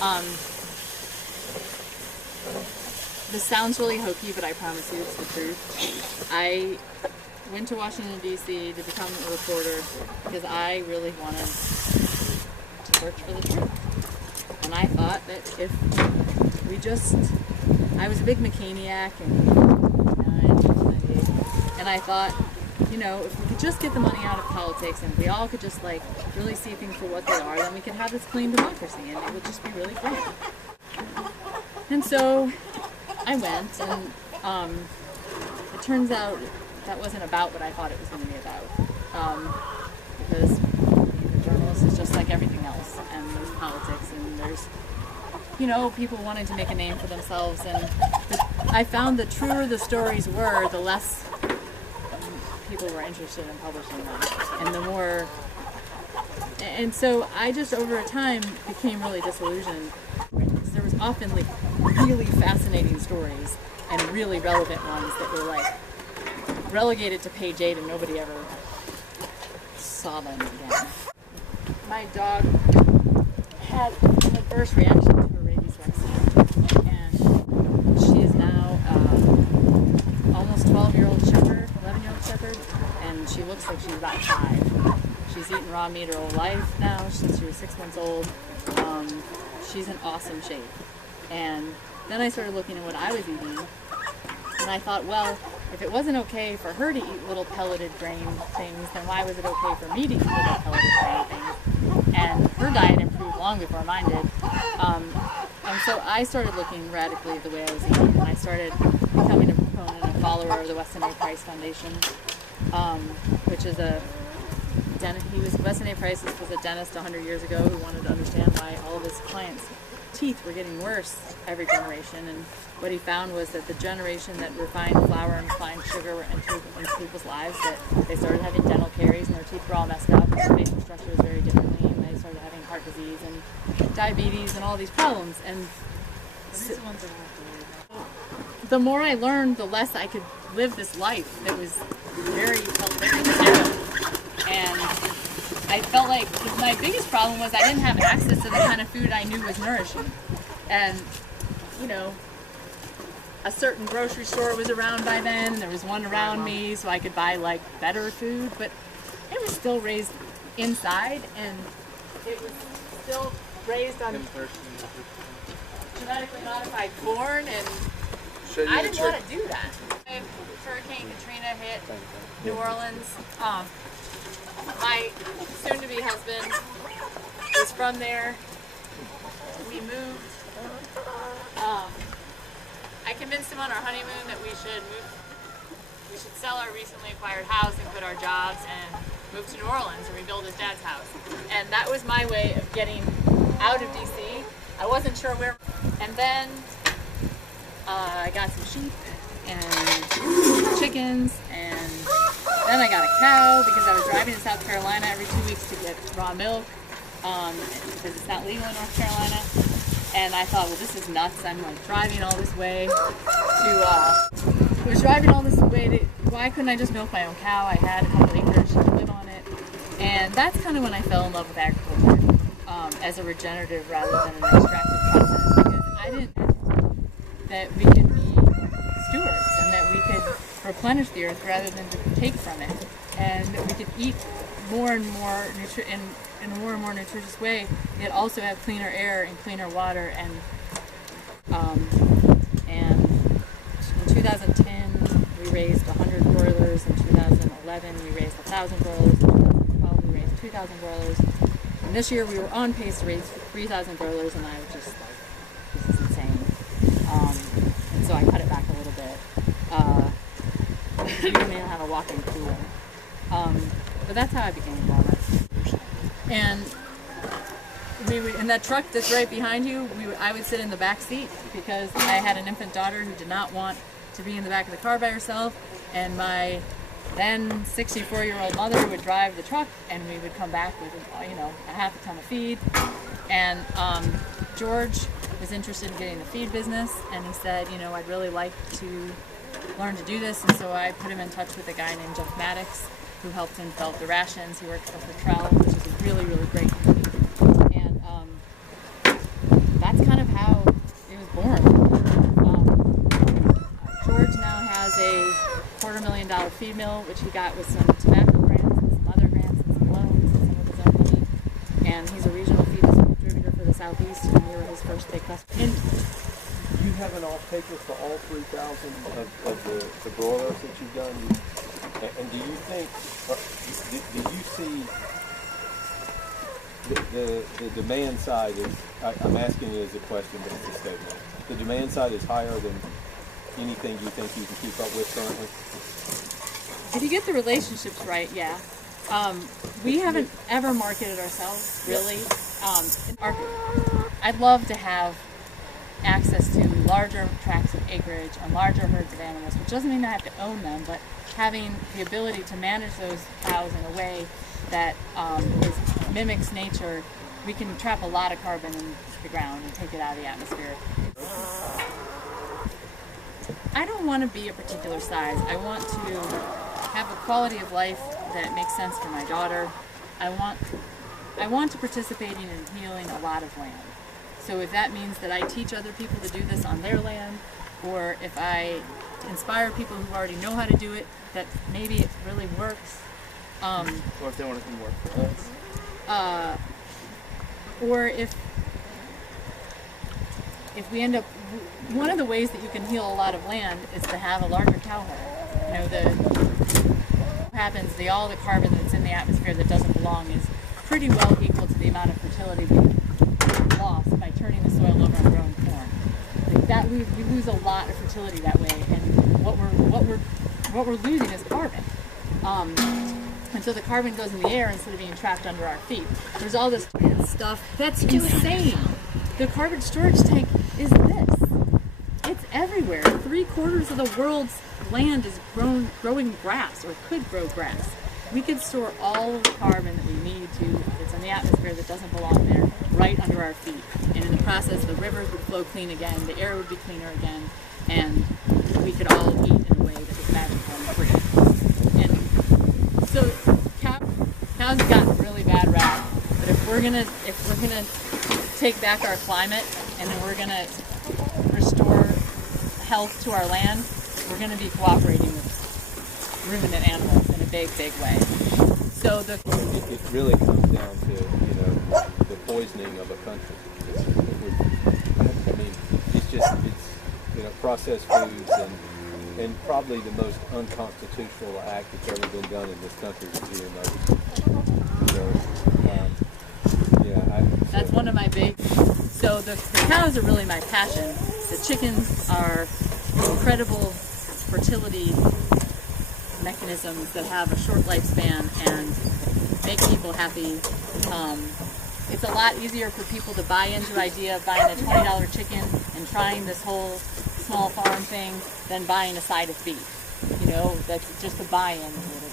Um, this sounds really hokey, but I promise you it's the truth. I went to Washington, D.C. to become a reporter because I really wanted to search for the truth. And I thought that if we just... I was a big McCainiac and I thought, you know, if we could just get the money out of politics and we all could just like really see things for what they are, then we could have this clean democracy and it would just be really great. And so I went, and it turns out that wasn't about what I thought it was going to be about. Because being a journalist is just like everything else, and there's politics, and there's, you know, people wanting to make a name for themselves, and I found the truer the stories were, the less people were interested in publishing them, and the more, and so I just over time became really disillusioned, because there was often like really fascinating stories and really relevant ones that were like relegated to page 8 and nobody ever saw them again. My dog had an adverse reaction to a rabies vaccine, and she is now almost 12-year-old shepherd, 11-year-old shepherd, and she looks like she's about 5. She's eaten raw meat her whole life now since she was 6 months old. She's in awesome shape. And then I started looking at what I was eating, and I thought, well, if it wasn't okay for her to eat little pelleted grain things, then why was it okay for me to eat little pelleted grain things? And her diet improved long before mine did. And so I started looking radically at the way I was eating, and I started becoming a proponent and follower of the Weston A. Price Foundation, which is Weston A. Price was a dentist 100 years ago who wanted to understand why all of his clients' teeth were getting worse every generation, and what he found was that the generation that refined flour and refined sugar into people's lives, that they started having dental caries and their teeth were all messed up, and their facial structure was very differently, and they started having heart disease and diabetes and all these problems. And the more I learned, the less I could live this life that was felt very narrow. And I felt like my biggest problem was I didn't have access to the kind of food I knew was nourishing. And, you know, a certain grocery store was around by then, there was one around me, so I could buy like better food, but it was still raised inside, and it was still raised on genetically modified corn, and I didn't want to do that. Hurricane Katrina hit New Orleans. My soon-to-be husband is from there. We moved. I convinced him on our honeymoon that we should sell our recently acquired house and quit our jobs and move to New Orleans and rebuild his dad's house. And that was my way of getting out of DC. I wasn't sure where. And then I got some sheep and chickens, and then I got a cow because I was driving to South Carolina every 2 weeks to get raw milk because it's not legal in North Carolina. And I thought, well, this is nuts. I'm like driving all this way why couldn't I just milk my own cow? I had a couple acres, to live on it. And that's kind of when I fell in love with agriculture as a regenerative rather than an extractive process, because I didn't know that we could be stewards and that we could replenish the earth rather than to take from it, and that we could eat more and more in a more and more nutritious way, yet also have cleaner air and cleaner water. And in 2010 we raised 100 broilers. In 2011 we raised 1,000 broilers. In 2012 we raised 2,000 broilers. And this year we were on pace to raise 3,000 broilers, and I was just like, this is insane. And so I cut it back a little bit. We don't even have a walk-in cooler. But that's how I became a farmer. And in that truck that's right behind you, I would sit in the back seat because I had an infant daughter who did not want to be in the back of the car by herself, and my then 64-year-old mother would drive the truck, and we would come back with a half a ton of feed. And George was interested in getting the feed business, and he said, I'd really like to learn to do this. And so I put him in touch with a guy named Jeff Maddox, who helped him develop the rations. He worked for Petrel, which is a really, really great company. And that's million feed mill, which he got with some tobacco grants and some other grants and some loans and some of his own money. And he's a regional feed distributor for the Southeast, and we were his first big customer. And you have an off-taker for all 3,000 of the broilers that you've done? And do you think, do you see the demand side is, I'm asking it as a question, but it's a statement. The demand side is higher than anything you think you can keep up with currently? If you get the relationships right, yeah. We haven't ever marketed ourselves, really. I'd love to have access to larger tracts of acreage and larger herds of animals, which doesn't mean I have to own them, but having the ability to manage those cows in a way that mimics nature, we can trap a lot of carbon in the ground and take it out of the atmosphere. I don't want to be a particular size. I want to have a quality of life that makes sense for my daughter. I want to participate in healing a lot of land. So if that means that I teach other people to do this on their land, or if I inspire people who already know how to do it, that maybe it really works. Or if they want to come work for us. Or if we end up, one of the ways that you can heal a lot of land is to have a larger cow herd. All the carbon that's in the atmosphere that doesn't belong is pretty well equal to the amount of fertility we lost by turning the soil over and growing corn. We lose a lot of fertility that way, and what we're losing is carbon. And so the carbon goes in the air instead of being trapped under our feet. There's all this stuff that's insane. The carbon storage tank is this. It's everywhere. 3/4 of the world's land is growing grass, or could grow grass. We could store all of the carbon that we need to, that's in the atmosphere that doesn't belong there, right under our feet. And in the process, the rivers would flow clean again, the air would be cleaner again, and we could all eat in a way that was magical and free. And so cows have gotten a really bad rap, but if we're gonna take back our climate, and then we're gonna restore health to our land, we're gonna be cooperating with ruminant animals in a big, big way. So it really comes down to the poisoning of a country. It's processed foods and probably the most unconstitutional act that's ever been done in this country is GMOs. That's one of my big. So the cows are really my passion. The chickens are incredible fertility mechanisms that have a short lifespan and make people happy. It's a lot easier for people to buy into the idea of buying a $20 chicken and trying this whole small farm thing than buying a side of beef. That's just a buy-in to it.